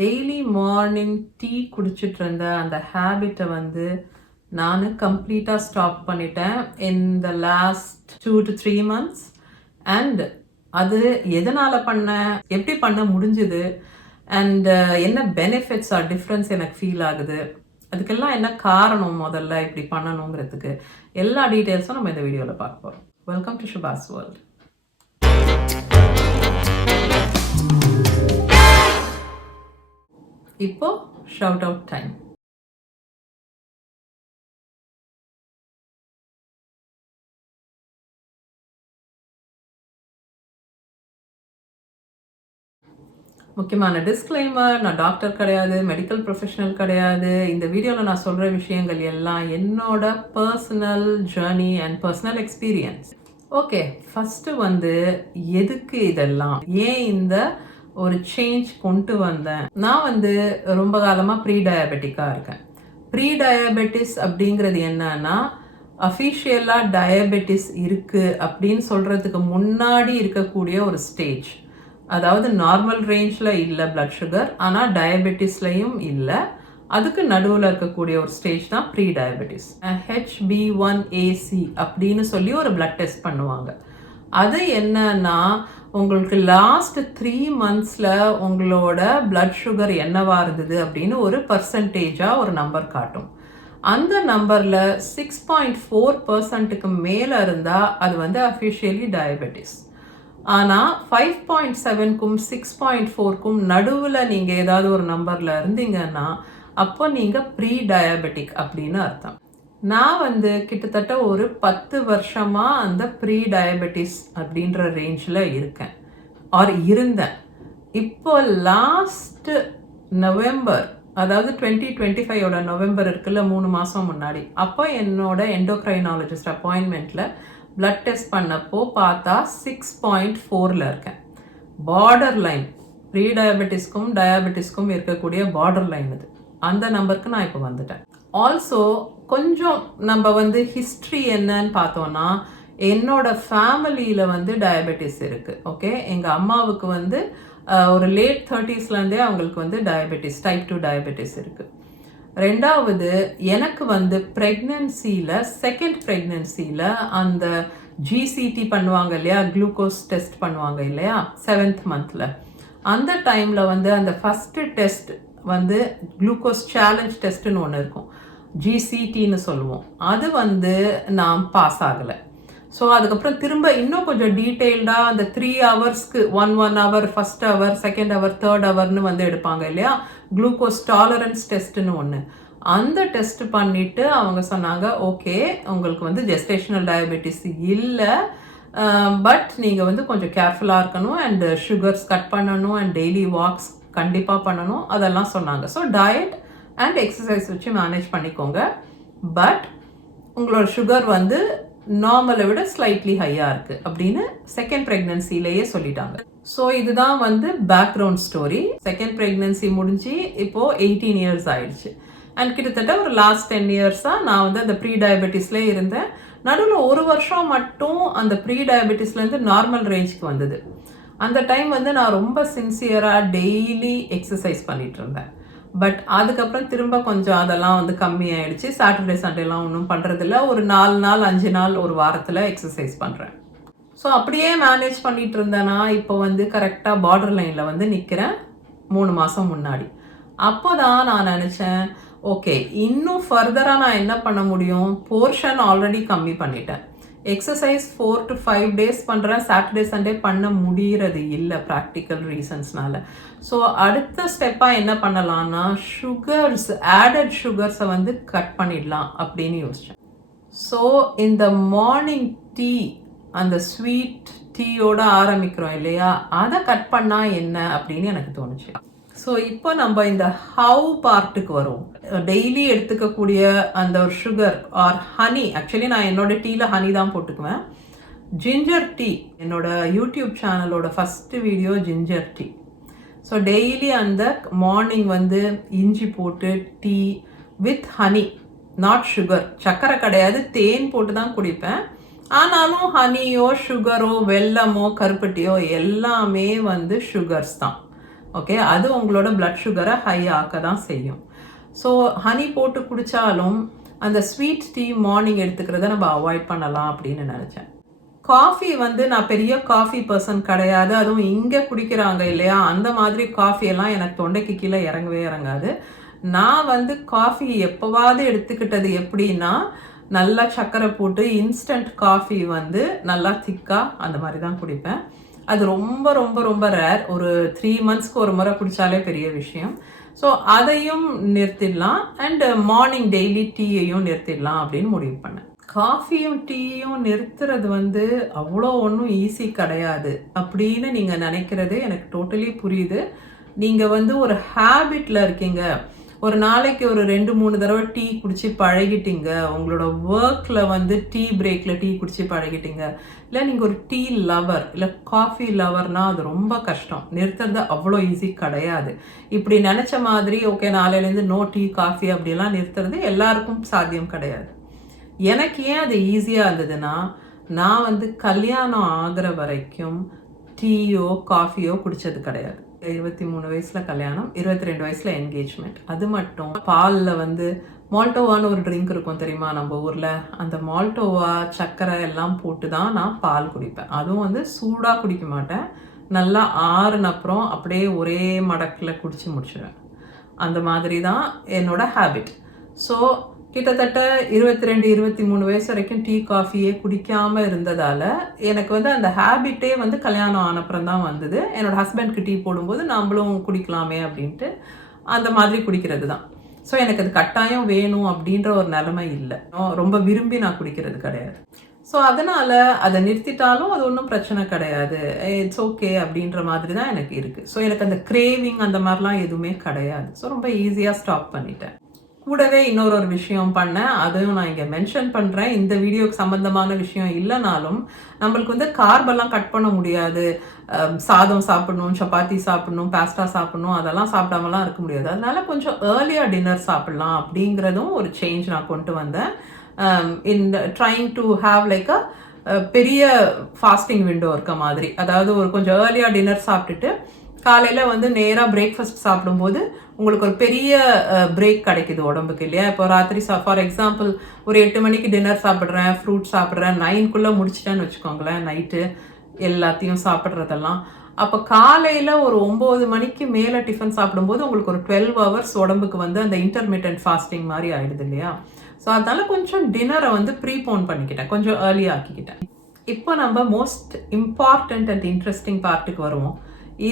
Daily morning tea குடிச்சிட்டு இருந்த அந்த ஹேபிட்டை வந்து நான் கம்ப்ளீட்டாக ஸ்டாப் பண்ணிட்டேன் in the last 2 to 3 months. And அது எதனால் பண்ணேன், எப்படி பண்ண முடிஞ்சுது, அண்ட் என்ன பெனிஃபிட்ஸ் ஆர் டிஃப்ரென்ஸ் எனக்கு ஃபீல் ஆகுது, அதுக்கெல்லாம் என்ன காரணம் முதல்ல இப்படி பண்ணணுங்கிறதுக்கு எல்லா டீட்டெயில்ஸும் நம்ம இந்த வீடியோவில் பார்க்க போகிறோம். Welcome to Subha's world. இப்போ ஷவுட் அவுட் டைம். முக்கியமான டிஸ்க்ளைமர், நான் டாக்டர் கிடையாது, மெடிக்கல் ப்ரொஃபஷனல் கிடையாது. இந்த வீடியோவில் நான் சொல்கிற விஷயங்கள் எல்லாம் என்னோட personal journey and personal experience. Okay, first வந்து எதுக்கு இதெல்லாம், ஏன் இந்த ஒரு சேஞ்ச் கொண்டு வந்தேன். நான் வந்து ரொம்ப காலமாக ப்ரீ டயபெட்டிக்காக இருக்கேன். ப்ரீ டயபெட்டிஸ் அப்படிங்கிறது என்னன்னா, அஃபிஷியலாக டயபெட்டிஸ் இருக்குது அப்படின்னு சொல்கிறதுக்கு முன்னாடி இருக்கக்கூடிய ஒரு ஸ்டேஜ். அதாவது நார்மல் ரேஞ்சில் இல்லை பிளட் சுகர், ஆனால் டயபெட்டிஸ்லையும் இல்லை, அதுக்கு நடுவில் இருக்கக்கூடிய ஒரு ஸ்டேஜ் தான் ப்ரீ டயபெட்டிஸ். HB1AC அப்படின்னு சொல்லி ஒரு பிளட் டெஸ்ட் பண்ணுவாங்க. அது என்னன்னா, உங்களுக்கு லாஸ்ட் 3 monthsல உங்களோட பிளட் சுகர் என்னவா இருந்தது அப்படின்னு ஒரு பர்சன்டேஜாக ஒரு நம்பர் காட்டும். அந்த நம்பரில் 6.4%க்கு மேலே இருந்தால் அது வந்து அஃபிஷியலி டயபெட்டிஸ். ஆனால் 5.7க்கும் 6.4க்கும் நடுவில் நீங்கள் ஏதாவது ஒரு நம்பரில் இருந்தீங்கன்னா அப்போ நீங்கள் ப்ரீ டயபெட்டிக் அப்படின்னு அர்த்தம். நான் வந்து கிட்டத்தட்ட ஒரு 10 வருஷமாக அந்த ப்ரீ டயபெட்டிஸ் அப்படின்ற ரேஞ்சில் இருக்கேன் ஆர் இருந்தேன். இப்போ லாஸ்ட் நவம்பர், அதாவது 2025 நவம்பர் இருக்குல்ல, 3 மாதம் முன்னாடி, அப்போ என்னோட எண்டோக்ரைனாலஜிஸ்ட் அப்பாயின்மெண்ட்டில் பிளட் டெஸ்ட் பண்ணப்போ பார்த்தா 6.4ல் இருக்கேன். பார்டர் லைன், ப்ரீ டயபெட்டிஸ்க்கும் டயபெட்டிஸ்க்கும் இருக்கக்கூடிய பார்டர் லைன் இது. அந்த நம்பருக்கு நான் இப்போ வந்துட்டேன். ஆல்சோ கொஞ்சம் நம்ம வந்து ஹிஸ்ட்ரி என்னன்னு பார்த்தோன்னா, என்னோட ஃபேமிலியில் வந்து டயபெட்டிஸ் இருக்குது. ஓகே, எங்கள் அம்மாவுக்கு வந்து ஒரு லேட் 30sலேருந்தே அவங்களுக்கு வந்து டயபெட்டிஸ், டைப் 2 டயபெட்டிஸ் இருக்குது. ரெண்டாவது, எனக்கு வந்து ப்ரெக்னென்சியில், செகண்ட் ப்ரெக்னென்சியில் அந்த GCT பண்ணுவாங்க இல்லையா, குளுக்கோஸ் டெஸ்ட் பண்ணுவாங்க இல்லையா 7th monthல, அந்த டைமில் வந்து அந்த ஃபஸ்ட்டு டெஸ்ட் வந்து குளுக்கோஸ் சேலஞ்ச் டெஸ்ட்டுன்னு ஒன்று இருக்கும், GCTன்னு சொல்லுவோம். அது வந்து நான் பாஸ் ஆகலை. ஸோ அதுக்கப்புறம் திரும்ப இன்னும் கொஞ்சம் டீட்டெயில்டாக அந்த 3 hours-க்கு 1 hour, first hour, second hour, third ஹவர்னு வந்து எடுப்பாங்க இல்லையா, குளுக்கோஸ் டாலரன்ஸ் டெஸ்ட்டுன்னு ஒன்று. அந்த டெஸ்ட் பண்ணிவிட்டு அவங்க சொன்னாங்க, ஓகே உங்களுக்கு வந்து ஜெஸ்டேஷனல் டயபெட்டிஸ் இல்லை, பட் நீங்கள் வந்து கொஞ்சம் கேர்ஃபுல்லாக இருக்கணும், அண்ட் சுகர்ஸ் கட் பண்ணணும், அண்ட் டெய்லி வாக்ஸ் கண்டிப்பாக பண்ணணும், அதெல்லாம் சொன்னாங்க. ஸோ டயட் அண்ட் எக்ஸசைஸ் வச்சு மேனேஜ் பண்ணிக்கோங்க, பட் உங்களோட சுகர் வந்து நார்மலை விட ஸ்லைட்லி ஹையாக இருக்குது அப்படின்னு செகண்ட் ப்ரெக்னென்சிலேயே சொல்லிட்டாங்க. ஸோ இதுதான் வந்து பேக்ரவுண்ட் ஸ்டோரி. செகண்ட் ப்ரெக்னென்சி முடிஞ்சு இப்போது 18 years ஆயிடுச்சு. அண்ட் கிட்டத்தட்ட ஒரு லாஸ்ட் 10 years-ஆக நான் வந்து அந்த ப்ரீ டயபெட்டிஸ்லேயே இருந்தேன். நடுவில் 1 வருஷம் மட்டும் அந்த ப்ரீ டயபெட்டிஸ்லேருந்து நார்மல் ரேஞ்சுக்கு வந்தது. அந்த டைம் வந்து நான் ரொம்ப சின்சியராக டெய்லி எக்ஸசைஸ் பண்ணிகிட்டு இருந்தேன். பட் அதுக்கப்புறம் திரும்ப கொஞ்சம் அதெல்லாம் வந்து கம்மியாயிடுச்சு. சாட்டர்டே சண்டேலாம் ஒன்றும் பண்ணுறதில்ல. ஒரு 4 நாள் 5 நாள் ஒரு வாரத்தில் எக்ஸசைஸ் பண்ணுறேன். ஸோ அப்படியே மேனேஜ் பண்ணிகிட்டு இருந்தேன்னா இப்போ வந்து கரெக்டாக பார்டர் லைனில் வந்து நிற்கிறேன் 3 மாதம் முன்னாடி. அப்போ தான் நான் நினச்சேன், ஓகே இன்னும் ஃபர்தராக நான் என்ன பண்ண முடியும், போர்ஷன் ஆல்ரெடி கம்மி பண்ணிட்டேன், எக்ஸசைஸ் 4 to 5 days பண்ணுறேன், சாட்டர்டே சண்டே பண்ண முடிகிறது இல்லை ப்ராக்டிக்கல் ரீசன்ஸ்னால. ஸோ அடுத்த ஸ்டெப்பாக என்ன பண்ணலான்னா, சுகர்ஸ், ஆடட் சுகர்ஸை வந்து கட் பண்ணிடலாம் அப்படின்னு யோசித்தேன். ஸோ இந்த மார்னிங் டீ, அந்த ஸ்வீட் டீயோட ஆரம்பிக்கிறோம் இல்லையா, அதை கட் பண்ணால் என்ன அப்படின்னு எனக்கு தோணுச்சு. ஸோ இப்போ நம்ம இந்த ஹவு பார்ட்டுக்கு வரும். டெய்லி எடுத்துக்கக்கூடிய அந்த ஒரு சுகர் ஆர் ஹனி, ஆக்சுவலி நான் என்னோட டீயில் ஹனி தான் போட்டுக்குவேன். ஜிஞ்சர் டீ, என்னோட யூடியூப் சேனலோட first video ginger tea. So daily அந்த மார்னிங் வந்து இஞ்சி போட்டு tea with honey, not sugar, சர்க்கரை கிடையாது, தேன் போட்டு தான் குடிப்பேன். ஆனாலும் ஹனியோ சுகரோ வெல்லமோ கருப்பட்டியோ எல்லாமே வந்து சுகர்ஸ் தான். ஓகே, அது உங்களோட பிளட் சுகரை ஹை ஆக்க தான் செய்யும். ஸோ ஹனி போட்டு குடித்தாலும் அந்த ஸ்வீட் டீ மார்னிங் எடுத்துக்கிறத நம்ம அவாய்ட் பண்ணலாம் அப்படின்னு நினச்சேன். காஃபி வந்து நான் பெரிய காஃபி பர்சன் கிடையாது. அதுவும் இங்கே குடிக்கிறாங்க இல்லையா, அந்த மாதிரி காஃபியெல்லாம் எனக்கு தொண்டைக்கு கீழே இறங்கவே இறங்காது. நான் வந்து காஃபி எப்போவாவது எடுத்துக்கிட்டது எப்படின்னா, நல்லா சர்க்கரை போட்டு இன்ஸ்டன்ட் காஃபி வந்து நல்லா திக்காக அந்த மாதிரி தான் குடிப்பேன். அது ரொம்ப ரொம்ப ரொம்ப ரேர். ஒரு 3 monthsக்கு ஒரு முறை குடித்தாலே பெரிய விஷயம். ஸோ அதையும் நிறுத்திடலாம் அண்ட் மார்னிங் டெய்லி டீயையும் நிறுத்திடலாம் அப்படின்னு முடிவு பண்ணேன். காஃபியும் டீயும் நிறுத்துறது வந்து அவ்வளோ ஒன்றும் ஈஸி கிடையாது அப்படின்னு நீங்கள் நினைக்கிறது எனக்கு டோட்டலி புரியுது. நீங்கள் வந்து ஒரு ஹேபிட்டில் இருக்கீங்க. ஒரு நாளைக்கு ஒரு 2-3 தடவை டீ குடிச்சு பழகிட்டீங்க. உங்களோட ஒர்க்கில் வந்து டீ பிரேக்கில் டீ குடிச்சு பழகிட்டீங்க. இல்லை நீங்கள் ஒரு டீ லவர் இல்லை காஃபி லவர்னால் அது ரொம்ப கஷ்டம். நிறுத்துறது அவ்வளோ ஈஸி கிடையாது. இப்படி நினச்ச மாதிரி ஓகே நாளையிலேருந்து நோ டீ காஃபி அப்படிலாம் நிறுத்துறது எல்லாருக்கும் சாத்தியம் கிடையாது. எனக்கு ஏன் அது ஈஸியாக இருந்ததுன்னா, நான் வந்து கல்யாணம் ஆகிற வரைக்கும் டீயோ காஃபியோ குடித்தது கிடையாது. 23 வயசில் கல்யாணம், 22 வயசில் என்கேஜ்மெண்ட். அது மட்டும் பாலில் வந்து மால்டோவான்னு ஒரு ட்ரிங்க் இருக்கும் தெரியுமா நம்ம ஊரில், அந்த மால்டோவா சர்க்கரை எல்லாம் போட்டு தான் நான் பால் குடிப்பேன். அதுவும் வந்து சூடாக குடிக்க மாட்டேன், நல்லா ஆறுன அப்புறம் அப்படியே ஒரே மடக்கில் குடிச்சு முடிச்சிடுவேன். அந்த மாதிரி தான் என்னோட ஹேபிட். ஸோ கிட்டத்தட்ட 22-23 வயசு வரைக்கும் டீ காஃபியே குடிக்காமல் இருந்ததால் எனக்கு வந்து அந்த ஹேபிட்டே வந்து கல்யாணம் ஆனப்புறம் தான் வந்தது. என்னோடய ஹஸ்பண்ட்க்கு டீ போடும்போது நம்மளும் குடிக்கலாமே அப்படின்ட்டு அந்த மாதிரி குடிக்கிறது தான். ஸோ எனக்கு அது கட்டாயம் வேணும் அப்படின்ற ஒரு நிலைமை இல்லை. ரொம்ப விரும்பி நான் குடிக்கிறது கிடையாது. ஸோ அதனால் அதை நிறுத்திட்டாலும் அது ஒன்றும் பிரச்சனை கிடையாது, இட்ஸ் ஓகே அப்படின்ற மாதிரி தான் எனக்கு இருக்குது. ஸோ எனக்கு அந்த கிரேவிங் அந்த மாதிரிலாம் எதுவுமே கிடையாது. ஸோ ரொம்ப ஈஸியாக ஸ்டாப் பண்ணிட்டேன். கூடவே இன்னொரு விஷயம் பண்ணேன், அதையும் நான் இங்கே மென்ஷன் பண்ணுறேன். இந்த வீடியோக்கு சம்மந்தமான விஷயம் இல்லைனாலும் நம்மளுக்கு வந்து கார்பெல்லாம் கட் பண்ண முடியாது. சாதம் சாப்பிடணும், சப்பாத்தி சாப்பிடணும், பாஸ்டா சாப்பிடணும், அதெல்லாம் சாப்பிடாமலாம் இருக்க முடியாது. அதனால கொஞ்சம் ஏர்லியாக டின்னர் சாப்பிடலாம் அப்படிங்கிறதும் ஒரு சேஞ்ச் நான் கொண்டு வந்தேன். இன் ட்ரைங் டு ஹாவ் லைக் பெரிய ஃபாஸ்டிங் விண்டோ இருக்க மாதிரி. அதாவது ஒரு கொஞ்சம் ஏர்லியாக டின்னர் சாப்பிட்டுட்டு காலையில் வந்து நேராக பிரேக்ஃபாஸ்ட் சாப்பிடும்போது உங்களுக்கு ஒரு பெரிய பிரேக் கிடைக்குது உடம்புக்கு இல்லையா. இப்போ ராத்திரி ஃபார் எக்ஸாம்பிள் ஒரு 8 மணிக்கு டின்னர் சாப்பிட்றேன், ஃப்ரூட் சாப்பிட்றேன், 9க்குள்ளே முடிச்சிட்டேன்னு வச்சுக்கோங்களேன் நைட்டு எல்லாத்தையும் சாப்பிட்றதெல்லாம். அப்போ காலையில் ஒரு 9 மணிக்கு மேலே டிஃபன் சாப்பிடும்போது உங்களுக்கு ஒரு 12 hours உடம்புக்கு வந்து அந்த இன்டர்மீடியன்ட் ஃபாஸ்டிங் மாதிரி ஆகிடுது இல்லையா. ஸோ அதனால கொஞ்சம் டின்னரை வந்து ப்ரீபோன் பண்ணிக்கிட்டேன், கொஞ்சம் ஏர்லி ஆக்கிக்கிட்டேன். இப்போ நம்ம மோஸ்ட் இம்பார்ட்டண்ட் அண்ட் இன்ட்ரெஸ்டிங் பார்ட்டுக்கு வருவோம்.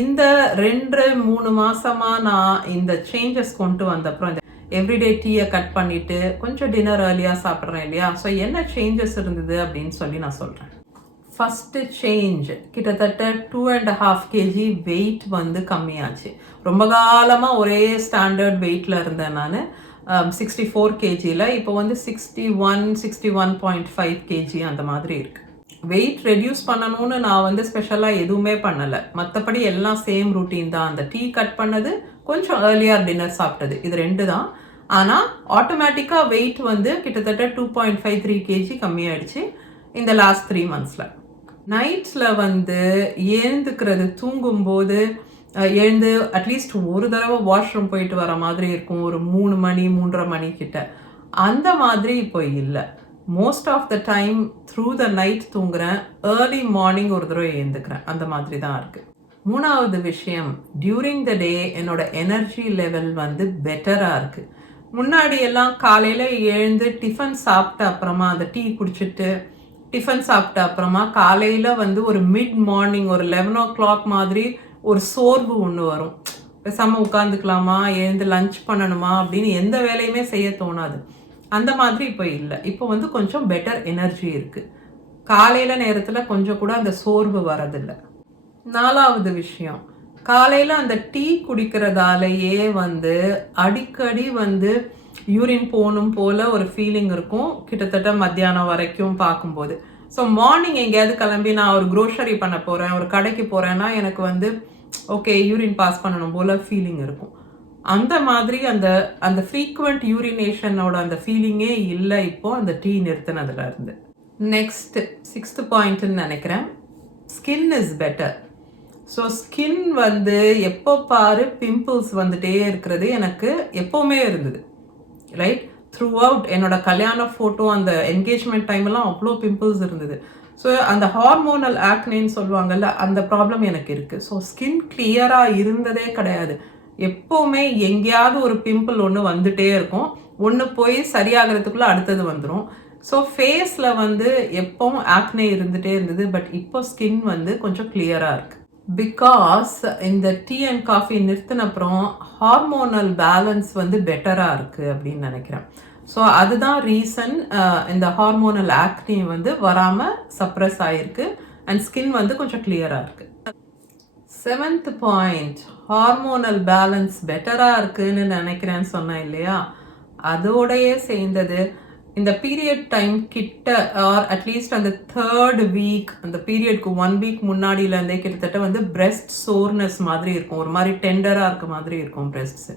இந்த 2-3 மாசமாக நான் இந்த சேஞ்சஸ் கொண்டு வந்தப்புறம் இந்த எவ்ரிடே டீயை கட் பண்ணிவிட்டு கொஞ்சம் டின்னர் ஏர்லியாக சாப்பிட்றேன் இல்லையா. ஸோ என்ன சேஞ்சஸ் இருந்தது அப்படின்னு சொல்லி நான் சொல்கிறேன். ஃபஸ்ட்டு சேஞ்ச் கிட்டத்தட்ட 2.5 kg வெயிட் வந்து கம்மியாச்சு. ரொம்ப காலமாக ஒரே ஸ்டாண்டர்ட் வெயிட்டில் இருந்தேன் நான், 64 kgயில். இப்போ வந்து 61-61.5 kg அந்த மாதிரி இருக்குது. வெயிட் ரெடியூஸ் பண்ணணும்னு நான் வந்து ஸ்பெஷலாக எதுவுமே பண்ணலை. மற்றபடி எல்லாம் சேம் ரூட்டீன் தான். அந்த டீ கட் பண்ணது, கொஞ்சம் ஏர்லியாக டின்னர் சாப்பிட்டது, இது 2 தான். ஆனால் ஆட்டோமேட்டிக்காக வெயிட் வந்து கிட்டத்தட்ட 2.53 kg கம்மியாயிடுச்சு இந்த லாஸ்ட் 3 monthsல. நைட்ஸில் வந்து எழுந்துக்கிறது, தூங்கும்போது எழுந்து அட்லீஸ்ட் ஒரு தடவை வாஷ்ரூம் போயிட்டு வர மாதிரி இருக்கும், ஒரு 3 மணி 3:30 மணி கிட்ட. அந்த மாதிரி இப்போ இல்லை. Most of the time through the night தூங்குறேன், ஏர்லி மார்னிங் ஒரு தடவை எழுந்துக்கிறேன், அந்த மாதிரி தான் இருக்குது. 3வது விஷயம், டியூரிங் த டே என்னோட எனர்ஜி லெவல் வந்து பெட்டராக இருக்குது. முன்னாடி எல்லாம் காலையில் எழுந்து டிஃபன் சாப்பிட்ட அப்புறமா அந்த டீ குடிச்சிட்டு டிஃபன் சாப்பிட்ட அப்புறமா காலையில் வந்து ஒரு மிட் மார்னிங் ஒரு 11 o'clock மாதிரி ஒரு சோர்வு ஒன்று வரும். பேசாமல் உட்காந்துக்கலாமா, எழுந்து லஞ்ச் பண்ணணுமா அப்படின்னு எந்த வேலையுமே செய்ய தோணாது. அந்த மாதிரி இப்போ இல்லை. இப்போ வந்து கொஞ்சம் பெட்டர் எனர்ஜி இருக்குது. காலையில் நேரத்தில் கொஞ்சம் கூட அந்த சோர்வு வரதில்லை. 4வது விஷயம், காலையில் அந்த டீ குடிக்கிறதாலேயே வந்து அடிக்கடி வந்து யூரின் போகணும் போல் ஒரு ஃபீலிங் இருக்கும், கிட்டத்தட்ட மத்தியானம் வரைக்கும் பார்க்கும்போது. ஸோ மார்னிங் எங்கேயாவது கிளம்பி நான் ஒரு க்ரோசரி பண்ண போகிறேன், ஒரு கடைக்கு போகிறேன்னா எனக்கு வந்து ஓகே யூரின் பாஸ் பண்ணணும் போல் ஃபீலிங் இருக்கும். அந்த மாதிரி அந்த அந்த ஃப்ரீக்வெண்ட் யூரினேஷனோட அந்த ஃபீலிங்கே இல்லை இப்போது அந்த டீ நிறுத்தினதுல இருந்து. நெக்ஸ்ட் 6th பாயிண்ட்னு நினைக்கிறேன், skin is better. So skin வந்து எப்போ பாரு பிம்பிள்ஸ் வந்துட்டே இருக்கிறது எனக்கு எப்போவுமே இருந்தது, ரைட்? த்ரூ அவுட் என்னோட கல்யாண ஃபோட்டோ, அந்த என்கேஜ்மெண்ட் டைம்லாம் அவ்வளோ பிம்பிள்ஸ் இருந்தது. ஸோ அந்த ஹார்மோனல் ஆக்னேன்னு சொல்லுவாங்கல்ல, அந்த ப்ராப்ளம் எனக்கு இருக்குது. ஸோ ஸ்கின் கிளியராக இருந்ததே கிடையாது. எப்போவுமே எங்கேயாவது ஒரு பிம்பிள் ஒன்று வந்துட்டே இருக்கும். ஒன்று போய் சரியாகிறதுக்குள்ளே அடுத்தது வந்துடும். ஸோ ஃபேஸில் வந்து எப்பவும் ஆக்னே இருந்துகிட்டே இருந்தது. பட் இப்போ ஸ்கின் வந்து கொஞ்சம் கிளியராக இருக்குது. பிகாஸ் இந்த டீ அண்ட் காஃபி நிறுத்தின அப்புறம் ஹார்மோனல் பேலன்ஸ் வந்து பெட்டராக இருக்குது அப்படின்னு நினைக்கிறேன். ஸோ அதுதான் ரீசன் இந்த ஹார்மோனல் ஆக்னி வந்து வராமல் சப்ரஸ் ஆகிருக்கு அண்ட் ஸ்கின் வந்து கொஞ்சம் கிளியராக இருக்குது. 7th பாயிண்ட், ஹார்மோனல் பேலன்ஸ் பெட்டராக இருக்குன்னு நினைக்கிறேன்னு சொன்னேன் இல்லையா, அதோடையே சேர்ந்தது இந்த பீரியட் டைம் கிட்ட ஆர் அட்லீஸ்ட் அந்த 3rd வீக், அந்த பீரியட்க்கு 1 வீக் முன்னாடியிலேருந்தே கிட்டத்தட்ட வந்து பிரெஸ்ட் சோர்னஸ் மாதிரி இருக்கும், ஒரு மாதிரி டெண்டராக இருக்க மாதிரி இருக்கும் பிரெஸ்ட்ஸ்.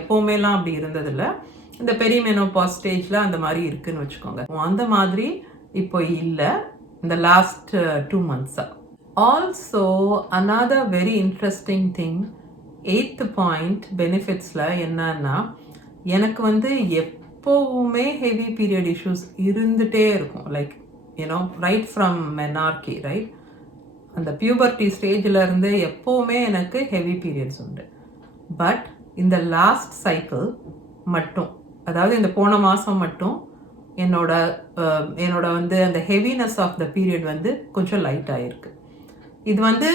எப்போவுமேலாம் அப்படி இருந்ததில்லை, இந்த பெரிமெனோபாஸ் ஸ்டேஜில் அந்த மாதிரி இருக்குன்னு வச்சுக்கோங்க. அந்த மாதிரி இப்போ இல்லை இந்த லாஸ்ட் 2 months-ஆ. Also another very interesting thing, 8th point பெனிஃபிட்ஸில் என்னன்னா, எனக்கு வந்து எப்போவுமே ஹெவி பீரியட் இஷ்யூஸ் இருந்துகிட்டே இருக்கும். Like you know right from menarche, right? அந்த பியூபர்ட்டி ஸ்டேஜில் இருந்து எப்போவுமே எனக்கு ஹெவி பீரியட்ஸ் உண்டு. பட் இந்த லாஸ்ட் சைக்கிள் மட்டும், அதாவது இந்த போன மாதம் மட்டும் என்னோட வந்து அந்த ஹெவினஸ் ஆஃப் த பீரியட் வந்து கொஞ்சம் லைட் ஆகிருக்கு. இது வந்து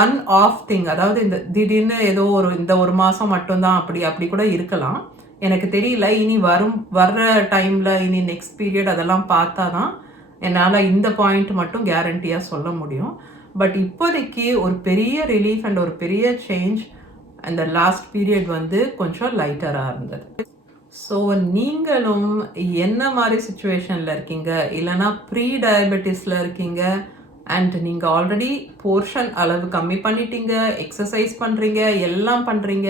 ஒன் ஆஃப் திங், அதாவது இந்த திடீர்னு ஏதோ இந்த ஒரு மாதம் மட்டும்தான் அப்படி கூட இருக்கலாம், எனக்கு தெரியல. இனி வர்ற டைமில் இனி நெக்ஸ்ட் பீரியட் அதெல்லாம் பார்த்தா தான் என்னால் இந்த பாயிண்ட் மட்டும் கேரண்டியாக சொல்ல முடியும். பட் இப்போதைக்கு ஒரு பெரிய ரிலீஃப் அண்ட் ஒரு பெரிய சேஞ்ச் அந்த லாஸ்ட் பீரியட் வந்து கொஞ்சம் லைட்டராக இருந்தது. ஸோ நீங்களும் என்ன மாதிரி சுச்சுவேஷனில் இருக்கீங்க, இல்லைனா ப்ரீ டயபெட்டிஸில் இருக்கீங்க அண்ட் நீங்கள் ஆல்ரெடி போர்ஷன் அளவு கம்மி பண்ணிட்டீங்க, எக்ஸசைஸ் பண்ணுறீங்க, எல்லாம் பண்ணுறீங்க,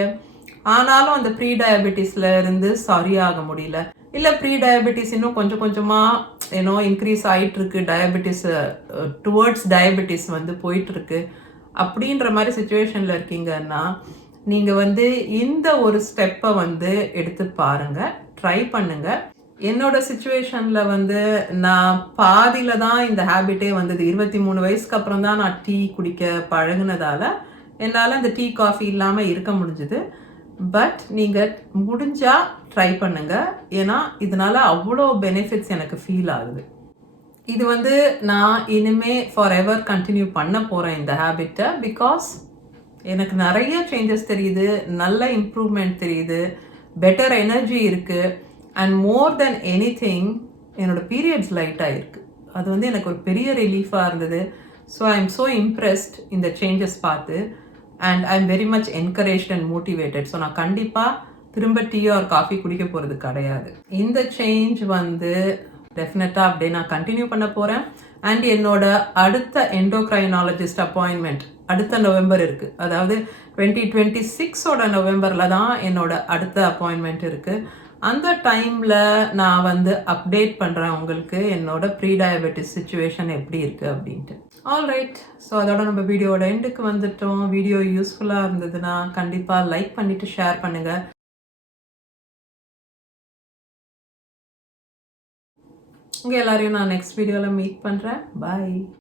ஆனாலும் அந்த ப்ரீ டயபெட்டிஸில் இருந்து சரியாக முடியல, இல்லை ப்ரீ டயபெட்டிஸ் இன்னும் கொஞ்சம் கொஞ்சமாக இன்க்ரீஸ் ஆகிட்டுருக்கு, டயபெட்டிஸ் டுவர்ட்ஸ் டயபெட்டிஸ் வந்து போயிட்டுருக்கு, அப்படின்ற மாதிரி சுச்சுவேஷனில் இருக்கீங்கன்னா நீங்கள் வந்து இந்த ஒரு ஸ்டெப்பை வந்து எடுத்து பாருங்கள், ட்ரை பண்ணுங்கள். என்னோட சுச்சுவேஷனில் வந்து நான் பாதியில் தான் இந்த ஹேபிட்டே வந்தது. 23 வயசுக்கு அப்புறம் தான் நான் டீ குடிக்க பழகுனதால என்னால் அந்த டீ காஃபி இல்லாமல் இருக்க முடிஞ்சுது. பட் நீங்கள் முடிஞ்சால் ட்ரை பண்ணுங்கள், ஏன்னா இதனால் அவ்வளோ பெனிஃபிட்ஸ் எனக்கு ஃபீல் ஆகுது. இது வந்து நான் இனிமே ஃபார் எவர் கண்டினியூ பண்ண போகிறேன் இந்த ஹேபிட்டை. பிகாஸ் எனக்கு நிறைய சேஞ்சஸ் தெரியுது, நல்ல இம்ப்ரூவ்மெண்ட் தெரியுது, பெட்டர் எனர்ஜி இருக்குது and more then any thing என்னோடய பீரியட்ஸ் லைட்டாக இருக்குது. அது வந்து எனக்கு ஒரு பெரிய ரிலீஃபாக இருந்தது. So I am so impressed இந்த சேஞ்சஸ் பார்த்து and I am very much encouraged and motivated. So நான் கண்டிப்பாக திரும்ப டீ ஆர் காஃபி குடிக்க போகிறது கிடையாது. இந்த சேஞ்ச் வந்து டெஃபினட்டாக அப்படியே நான் கண்டினியூ பண்ண போகிறேன். அண்ட் என்னோட அடுத்த எண்டோக்ரைனாலஜிஸ்ட் அப்பாயின்மெண்ட் அடுத்த நவம்பர் இருக்குது, அதாவது 2026 நவம்பரில் தான் என்னோட அடுத்த அப்பாயின்மெண்ட் இருக்குது. அந்த டைமில் நான் வந்து அப்டேட் பண்ணுறேன் உங்களுக்கு என்னோட ப்ரீ டயபெட்டிஸ் சுச்சுவேஷன் எப்படி இருக்குது அப்படின்ட்டு. ஆல்ரைட், ஸோ அதோட நம்ம வீடியோட எண்டுக்கு வந்துட்டோம். வீடியோ யூஸ்ஃபுல்லாக இருந்ததுன்னா கண்டிப்பாக லைக் பண்ணிவிட்டு ஷேர் பண்ணுங்கள். உங்கள் எல்லாரையும் நான் நெக்ஸ்ட் வீடியோவில் மீட் பண்ணுறேன். பாய்.